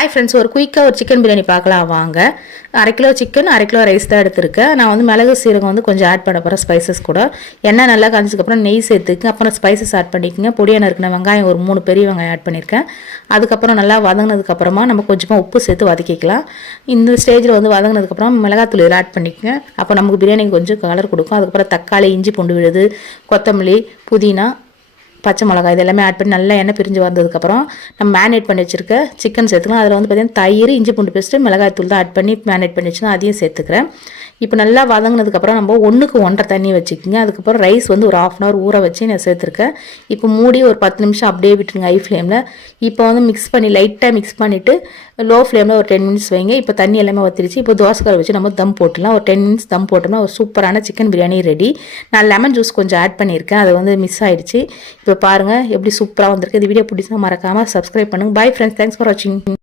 Hi friends, ஒரு குயிக்காக ஒரு சிக்கன் பிரியாணி பார்க்கலாம் வாங்க. 1/2 கிலோ சிக்கன், 1/2 கிலோ ரைஸ் தான் எடுத்திருக்கேன். நான் வந்து மிளகு சீரகம் வந்து கொஞ்சம் ஆட் பண்ண போகிறேன். ஸ்பைசஸ் கூட எண்ணெய் நல்லா காய்ச்சதுக்கப்புறம் நெய் சேர்த்துக்கு, அப்புறம் ஸ்பைசஸ் ஆட் பண்ணிக்கோங்க. பொடியான இருக்கிற வெங்காயம் ஒரு 3 பெரிய வெங்காயம் ஆட் பண்ணியிருக்கேன். அதுக்கப்புறம் நல்லா வதங்கினதுக்கப்புறமா நம்ம கொஞ்சமாக உப்பு சேர்த்து வதக்கிக்கலாம். இந்த ஸ்டேஜில் வந்து வதங்கினதுக்கப்புறம் மிளகாத்தூள் இதில் ஆட் பண்ணிக்கோங்க. அப்போ நமக்கு பிரியாணிக்கு கொஞ்சம் கலர் கொடுக்கும். அதுக்கப்புறம் தக்காளி, இஞ்சி பூண்டு விழுது, கொத்தமல்லி, புதினா, பச்சை மிளகாய் இது எல்லாமே ஆட் பண்ணி நல்லா எண்ணெய் பிரிஞ்சு வந்ததுக்கப்புறம் நம்ம மேரினேட் பண்ணி வச்சுருக்க சிக்கன் சேர்த்துக்கலாம். அதில் வந்து பார்த்திங்கன்னா தயிர், இஞ்சி பூண்டு பேஸ்ட்டு, மிளகாய் தூள் தான் ஆட் பண்ணி மேரினேட் பண்ணி வச்சுன்னா அதையும் சேர்த்துக்கிறேன். இப்போ நல்லா வதங்கினதுக்கப்புறம் நம்ம 1க்கு 1.5 தண்ணி வச்சுக்கோங்க. அதுக்கப்புறம் ரைஸ் வந்து ஒரு 1/2 hour ஊற வச்சு நான் சேர்த்துருக்கேன். இப்போ மூடி ஒரு 10 நிமிஷம் அப்படியே விட்டுருங்க ஹை ஃப்ளேமில். இப்போ வந்து லைட்டாக மிக்ஸ் பண்ணிவிட்டு லோ ஃப்ளேமில் ஒரு 10 மினிட்ஸ் வைங்க. இப்போ தண்ணி எல்லாமே வற்றிடுச்சு. இப்போ தோசைக்கல் வச்சு நம்ம தம் போட்டுடலாம். ஒரு 10 மினிட்ஸ் தம் போட்டோம்னா ஒரு சூப்பரான சிக்கன் பிரியாணி ரெடி. நான் லெமன் ஜூஸ் கொஞ்சம் ஆட் பண்ணியிருக்கேன், அது வந்து மிஸ் ஆகிடுச்சு. இப்போ பாருங்கள் எப்படி சூப்பராக வந்திருக்கு. இந்த வீடியோ பிடிச்சா மறக்காமல் சப்ஸ்கிரைப் பண்ணுங்கள். பை ஃப்ரெண்ட்ஸ், தேங்க்ஸ் ஃபார் வாட்சிங்.